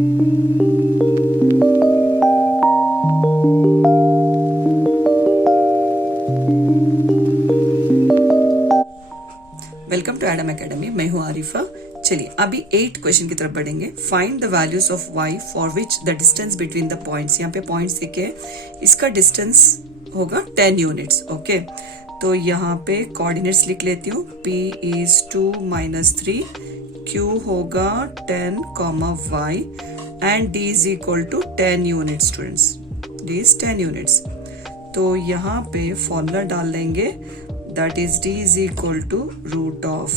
Welcome to Adam academy, मैं हूँ आरिफा। चलिए अभी 8 क्वेश्चन की तरफ बढ़ेंगे। Find the values of y for which the distance between the points. यहाँ पे पॉइंट्स देखे, इसका डिस्टेंस होगा 10 यूनिट्स। ओके, तो यहाँ पे कोऑर्डिनेट्स लिख लेती हूँ। p इज 2 - 3, q होगा 10, y and d is equal to 10 unit. Students, d is 10 units. तो यहाँ पे फॉर्मूला डाल देंगे, that is d is equal to root of,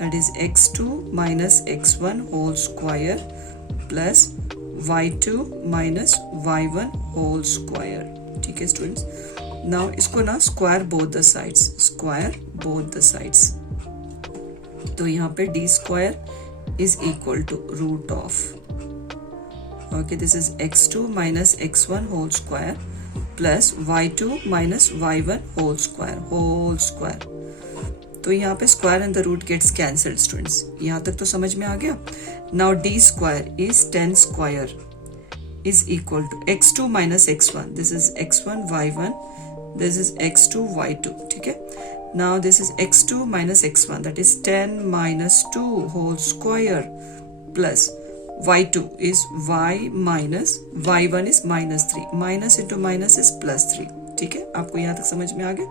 that is x2 minus x1 whole square plus y2 minus y1 whole square। ठीक है students, now इसको ना square both the sides, square both the sides. तो यहाँ पे d square is equal to root of, okay, this is x2 minus x1 whole square plus y2 minus y1 whole square। तो यहाँ पे square and the root gets cancelled. Students, यहाँ तक तो समझ में आ गया। Now d square is 10 square is equal to x2 minus x1, this is x1 y1, this is x2 y2। ठीक है, now this is x2 minus x1, that is 10 minus 2 whole square plus y2 is y minus y1 is -3, minus into minus is +3। ठीक है, आपको यहाँ तक समझ में आ गया।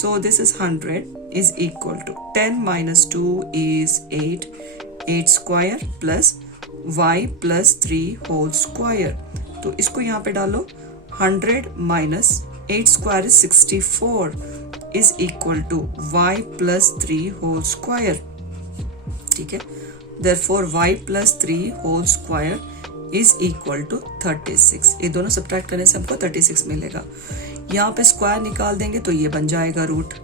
So this is 100 is equal to 10 minus 2 is 8, 8 square plus y plus 3 whole square. तो इसको यहाँ पे डालो, 100 minus 8 square is 64 is equal to y plus 3 whole square. ठीक है, therefore y plus 3 whole square is equal to 36। ये दोनों subtract करने से हमको 36 मिलेगा। यहाँ पे स्क्वायर निकाल देंगे तो ये बन जाएगा root.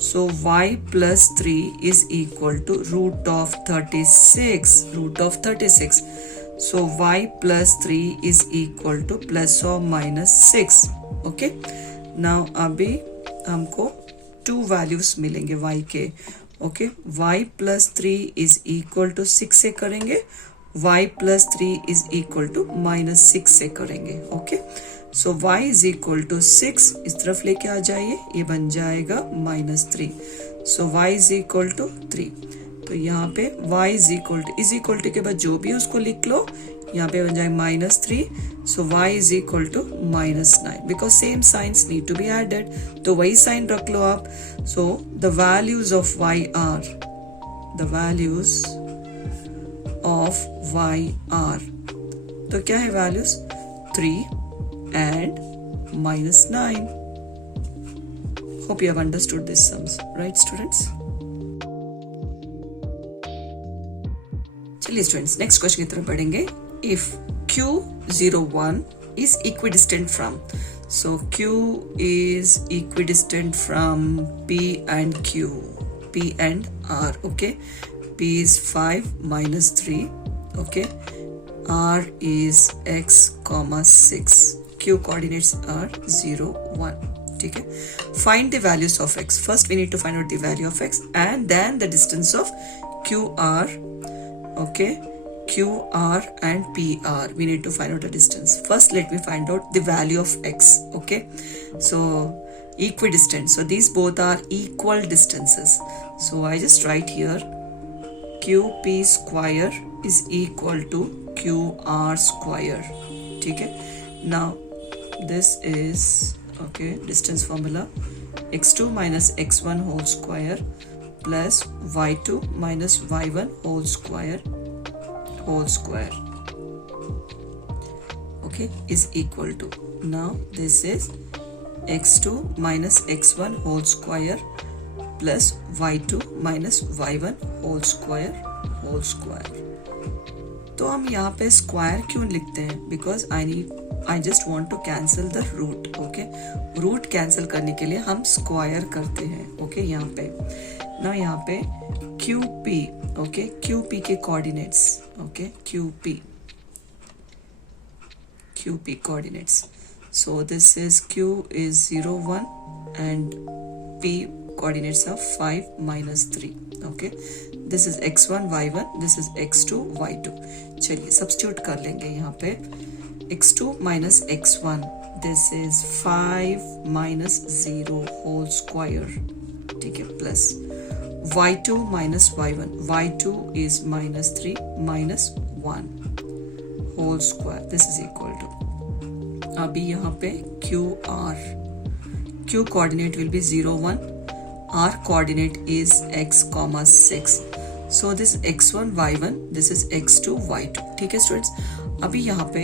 So y plus 3 is equal to root of 36, root of 36। so y plus 3 is equal to plus or minus 6। Okay, now अभी हमको 2 वैल्यूज मिलेंगे y के। Okay, y plus 3 is equal to 6 से करेंगे, y plus 3 is equal to -6 से करेंगे। Okay, so y is equal to 6 इस तरफ लेके आ जाइए, ये बन जाएगा -3। So y is equal to 3। तो यहाँ पे y is equal to के बाद जो भी उसको लिख लो, यहाँ पे बन जाए -3। So y is equal to -9 because same signs need to be added, तो वही साइन रख लो आप। So the values of y are, the values of y are, तो क्या है values? 3 and -9। Hope you have understood this sums, right students? चलिए students, next question की तरफ बढ़ेंगे। If Q01 is equidistant from, so Q is equidistant from P and Q, P and R, okay? P is 5 minus 3, okay? R is x, 6. Q coordinates are 0, 1. ठीक है, find the values of x. First we need to find out the value of x and then the distance of QR, okay? QR and PR, we need to find out the distance. First let me find out the value of x, okay? So equidistant, so these both are equal distances, so I just write here QP square is equal to QR square। ठीक है, now this is okay distance formula, x2 minus x1 whole square plus y2 minus y1 whole square okay is equal to, now this is x2 minus x1 whole square plus y2 minus y1 whole square। तो हम यहाँ पे square क्यों लिखते हैं? Because I just want to cancel the root. Okay, root cancel करने के लिए हम स्क्वायर करते हैं। ओके, यहाँ पे ना, यहाँ पे QP, ओके, QP के coordinates, okay, QP coordinates, so this is Q is 0, 1 and P coordinates are 5 minus 3. Okay, this is x1 y1, this is x2 y2. चलिए सब्स्टिट्यूट कर लेंगे यहाँ पे x2 minus x1, this is 5 minus 0 whole square. ठीक है, plus y2 minus y1, y2 is minus 3 minus 1 whole square, this is equal to, अभी यहाँ पे Q coordinate will be 0 1, R coordinate is x comma 6, so this x1 y1, this is x2 y2. ठीक है students, अभी यहाँ पे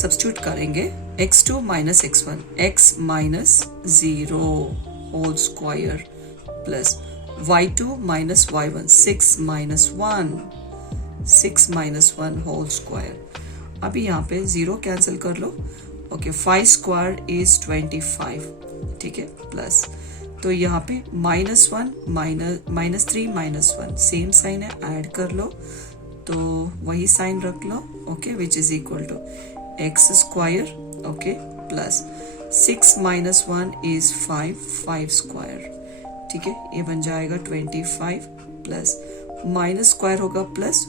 substitute करेंगे x2 minus x1, x minus 0 whole square plus y2 minus y1, 6 minus 1, 6 minus 1 whole square. अभी यहाँ पे 0 cancel कर लो. Okay, 5 square is 25. ठीक है, प्लस तो यहाँ पे -1 माइनस 3 -1 सेम साइन है, ऐड कर लो तो वही साइन रख लो. Okay, which is equal to X square. Okay, plus 6 minus 1 is 5 square. ठीक है, ये बन जाएगा 25 प्लस माइनस स्क्वायर होगा plus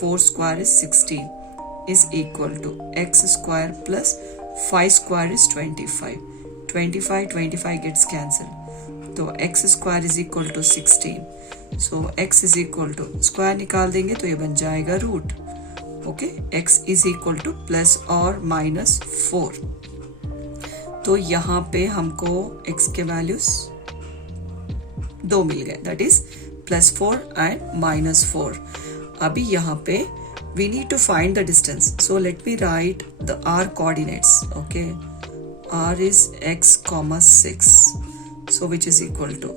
4 square is 16 is equal to x square plus 5 square is 25. 25 gets cancelled. तो x square is equal to 16. So x is equal to square निकाल देंगे तो ये बन जाएगा root. Okay, x is equal to plus और minus 4. तो यहाँ पे हमको x के वैल्यूज 2 मिल गए, दैट इज +4 and -4. अभी यहाँ पे we need to find the distance, so let me write the r coordinates. Okay, r is x comma 6, so which is equal to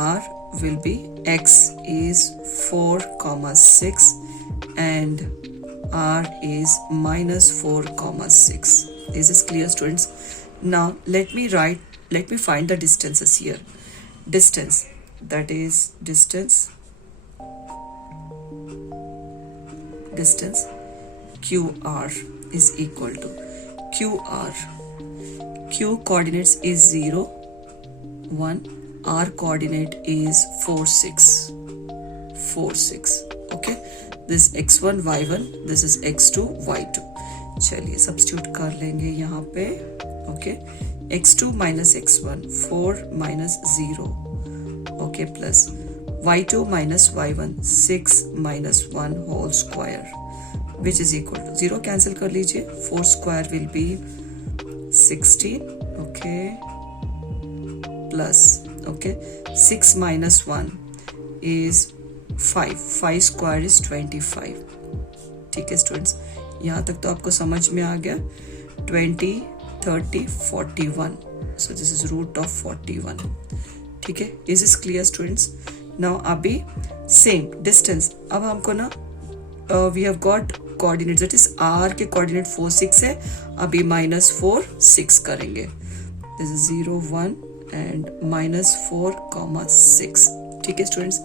r will be x is 4 comma 6 and r is -4 comma 6. This is clear students. Now let me find the distances here. Distance, that is distance QR is equal to QR. Q coordinates is 0 1, R coordinate is 4 6. Okay, this x1 y1, this is x2 y2. चलिए substitute कर लेंगे यहाँ पे. Okay, x2 minus x1, 4 minus 0. Okay, plus y2 minus y1, 6 minus 1 whole square, which is equal to 0 cancel कर लीजिए. 4 square will be 16. okay, plus okay, 6 minus 1 is 5 square is 25. ठीक है students, यहाँ तक तो आपको समझ में आ गया. 20 30 41, so this is root of 41. ठीक है, is is clear students. Now अभी सेम डिस्टेंस, अब हमको ना we have got coordinate, that is R K coordinate 4 6 है. अभी -4 6 करेंगे. This is 0 1 and -4 6. ठीक है स्टूडेंट्स,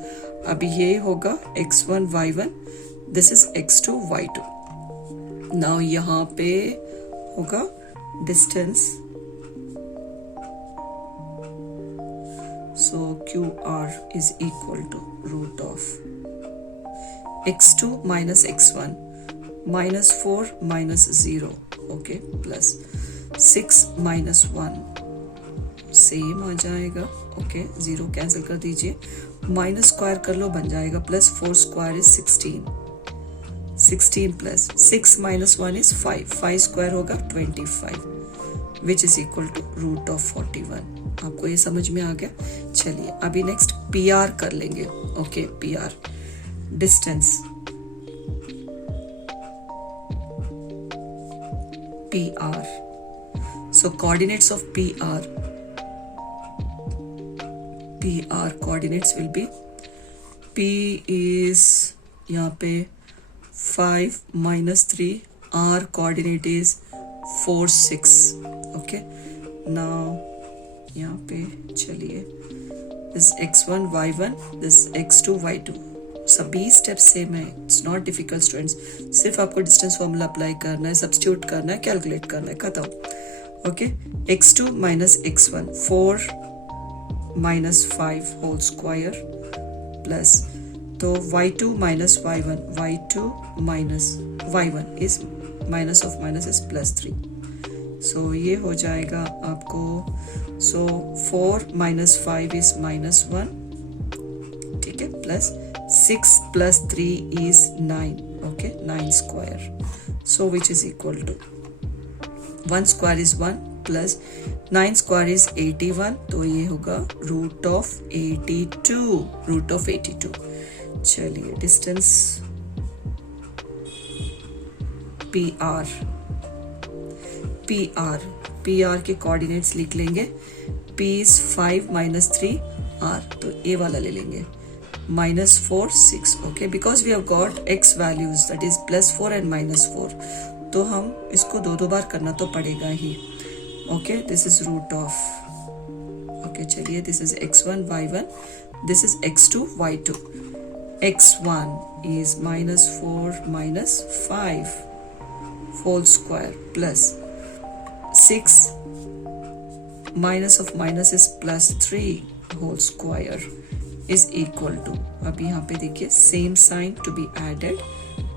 अभी ये होगा x1 y1, this is x2 y2. Now यहाँ पे होगा distance, so QR is equal to root of x2 minus x1, -4 minus 0. okay, plus 6 minus 1 same आ जाएगा. ओके, 0 कैंसिल कर दीजिए, माइनस स्क्वायर कर लो बन जाएगा plus 4 square is 16 plus 6 minus 1 is 5 square होगा 25, which is equal to root of 41. आपको ये समझ में आ गया. चलिए अभी नेक्स्ट PR कर लेंगे. Okay, PR distance PR. So coordinates of PR coordinates will be, P is यहाँ पे 5 minus 3, R coordinate is 4 6. okay, now यहाँ पे चलिए this x1 y1, this x2 y2, सभी स्टेप्स सेम है. इट्स नॉट डिफिकल्ट स्टूडेंट्स, सिर्फ आपको distance formula apply करना है, सब्स्टिट्यूट करना है, कैलकुलेट करना है, खत्म. Okay, x2 minus x1, 4 minus 5 whole square plus, तो y2 minus y1, y2 minus y1 is minus of minus is plus 3. So ये हो जाएगा आपको, so 4 minus 5 is minus 1, ठीक है, plus 6 plus 3 is 9, okay, 9 square. So which is equal to 1 square is 1 plus 9 square is 81, तो ये होगा root of 82, root of 82. चलिए डिस्टेंस PR के कोऑर्डिनेट्स लिख लेंगे. P is 5 minus 3 R, तो ये वाला ले लेंगे, minus 4 6, okay, because we have got x values that is plus 4 and minus 4, तो हम इसको दो बार करना तो पड़ेगा ही. Okay, this is root of, okay, चलिए this is x1 y1, this is x2 y2. x1 is minus 4 minus 5 whole square plus 6 minus of minus is plus 3 whole square is equal to, अब यहाँ पे देखिए same sign to be added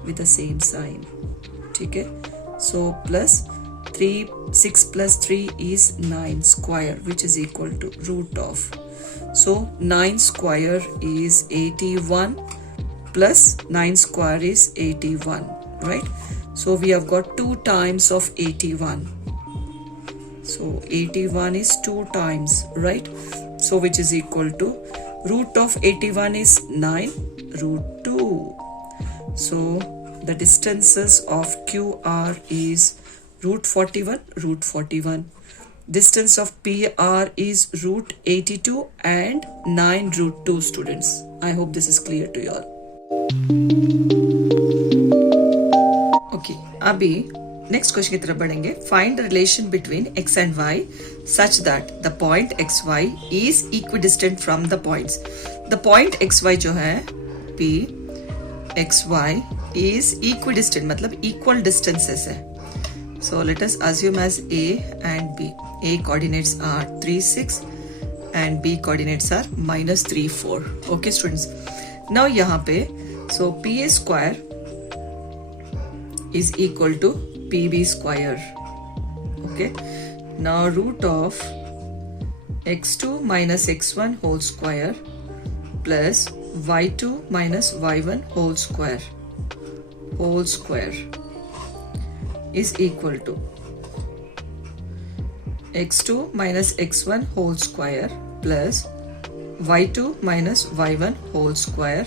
with the same sign, ठीक है. So plus 6 plus 3 is 9 square which is equal to root of, so 9 square is 81 plus 9 square is 81, right? So we have got 2 times of 81, so 81 is 2 times, right? So which is equal to root of 81 is 9 root 2. So the distances of QR is root 41. Distance of PR is root 82 and 9 root 2, students. I hope this is clear to you all. Okay, अभी next question की तरफ बढ़ेंगे. Find the relation between x and y such that the point xy is equidistant from the points. The point xy जो है P xy is equidistant, मतलब equal distances है. So let us assume as A and B. A coordinates are 3 6 and B coordinates are minus 3 4. Okay students. Now यहाँ पे so PA square is equal to PB square. Okay. Now root of x2 minus x1 whole square plus y2 minus y1 whole square is equal to x2 minus x1 whole square plus y2 minus y1 whole square.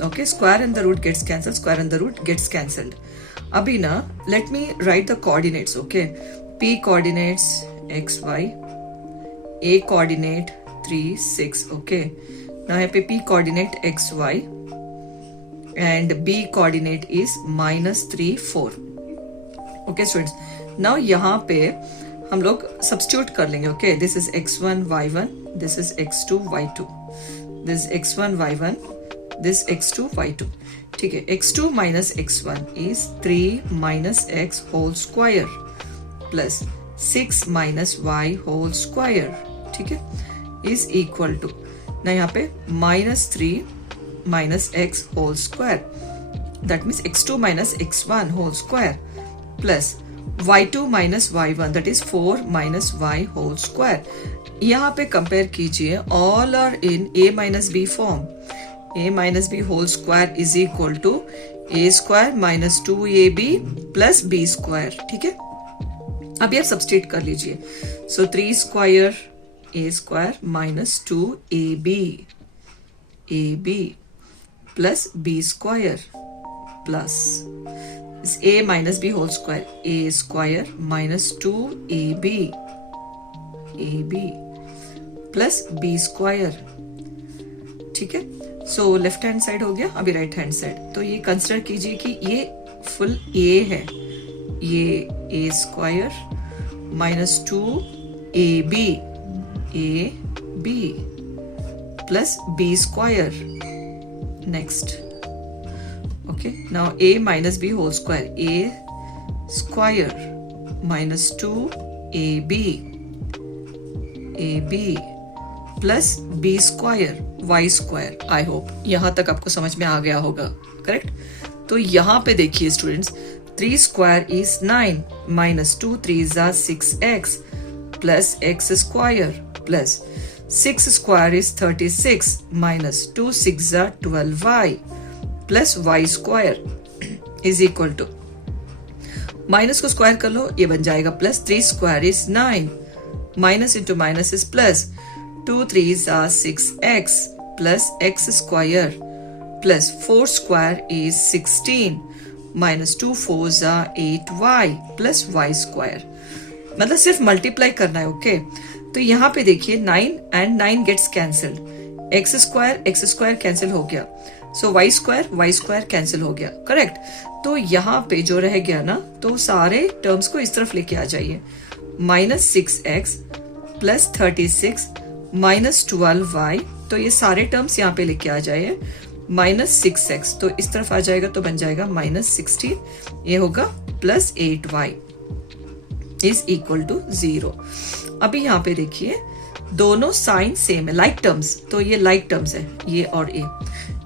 Okay, square and the root gets cancelled, square and the root gets cancelled. Abhi na, let me write the coordinates. Okay, P coordinates xy, A coordinate 3 6. Okay, now here P coordinate xy and B coordinate is minus 3 4. Okay students, now यहाँ पे हम लोग substitute कर लेंगे. Okay, this is x1 y1, this is x2 y2, this is x1 y1, this x2 y2. ठीक है, x2 minus x1 is 3 minus x whole square plus 6 minus y whole square, ठीक है, is equal to, ना यहाँ पे minus 3 minus x whole square, that means x2 minus x1 whole square plus y2 minus y1, that is 4 minus y whole square. यहाँ पे compare कीजिए, all are in a minus b form. A minus b whole square is equal to a square minus 2ab plus b square. ठीक है, अभी आप substitute कर लीजिए. So 3 square a square minus 2ab plus b square plus a minus b whole square, a square minus 2ab plus b square. ठीक है, so left hand side हो गया. अभी राइट हैंड साइड, तो ये कंसिडर कीजिए कि ये फुल a है, ये a square minus 2ab plus b square. Next, okay, now a minus b whole square, a square minus 2ab AB plus B square Y square. I hope यहाँ तक आपको समझ में आ गया होगा, करेक्ट। तो यहाँ पे देखिए students, 3 square is 9 minus 2 3 6x plus x square plus 6 square is 36 minus 2 6 12y plus y square is equal to, minus को स्क्वायर कर लो, ये बन जाएगा plus 3 square is 9 minus into minus is plus 2 3 6x plus x square plus 4 square is 16 minus 2 4 8y plus y square. मतलब सिर्फ multiply करना है, ओके। तो यहाँ पे देखिए 9 and 9 gets cancelled, x square cancel हो गया, सो y स्क्वायर कैंसिल हो गया, करेक्ट। तो यहाँ पे जो रह गया ना, तो सारे टर्म्स को इस तरफ लेके आ जाइए, minus 6x plus 36 minus 12y, तो ये सारे टर्म्स यहाँ पे लेके आ जाइए, माइनस 6x तो इस तरफ आ जाएगा, तो बन जाएगा माइनस 16, ये होगा plus 8y is equal to 0। अभी यहाँ पे देखिए दोनों साइन सेम है, लाइक टर्म्स, तो ये लाइक टर्म्स है, ये और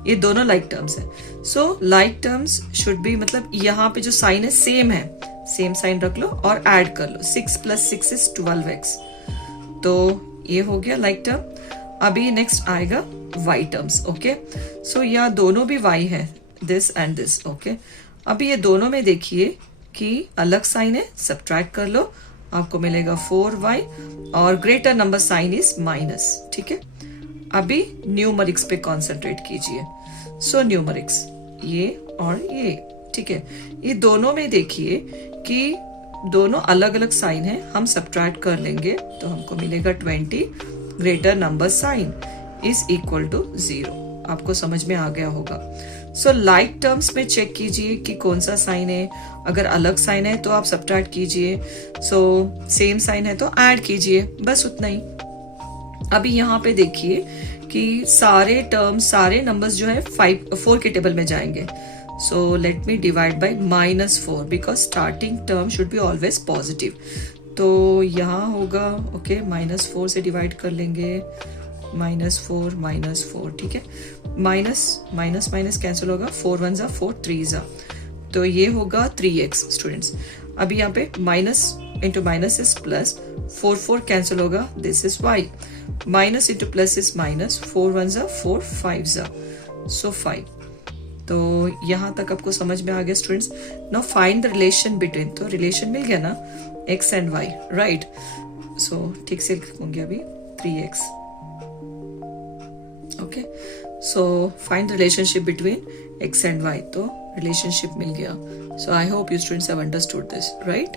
ये दोनों लाइक टर्म्स है। सो लाइक टर्म्स शुड बी, मतलब यहाँ पे जो साइन है सेम है, सेम साइन रख लो और ऐड कर लो, 6 प्लस 6 इज 12x, तो ये हो गया लाइक टर्म। अभी नेक्स्ट आएगा y टर्म्स, ओके। सो यहाँ दोनों भी y है, दिस एंड दिस, ओके। अभी ये दोनों में देखिए कि अलग साइन है, सब्ट्रैक्ट कर लो, आपको मिलेगा 4y और greater number sign is minus, ठीक है। अभी न्यूमरिक्स पे कॉन्सेंट्रेट कीजिए। सो न्यूमरिक्स ये और ये, ठीक है। ये दोनों में देखिए कि दोनों अलग अलग साइन है, हम सब्ट्रैक्ट कर लेंगे तो हमको मिलेगा 20 greater number sign is equal to 0। आपको समझ में आ गया होगा। सो लाइक टर्म्स में चेक कीजिए कि कौन सा साइन है, अगर अलग साइन है तो आप सब्ट्रैक्ट कीजिए, सो सेम साइन है तो ऐड कीजिए, बस उतना ही। अभी यहाँ पे देखिए कि सारे टर्म्स, सारे नंबर्स जो है 4 के टेबल में जाएंगे। So let me divide by -4 because starting term should be always positive. तो यहाँ होगा, ओके, -4 से डिवाइड कर लेंगे, -4, ठीक है। माइनस कैंसिल होगा, 4 1 4 3 तो ये होगा 3x स्टूडेंट्स। अभी यहाँ पे minus into minus is plus, 4 4 cancel होगा, this is y, minus into plus is minus, 4 1 4 5 so 5। तो यहाँ तक आपको समझ में आ गया students. Now find the relation between, तो रिलेशन मिल गया ना x and y, right. So ठीक से लिखूंगी अभी 3x, okay. So find relationship between x and y, तो रिलेशनशिप मिल गया। So I hope you students have understood this, right.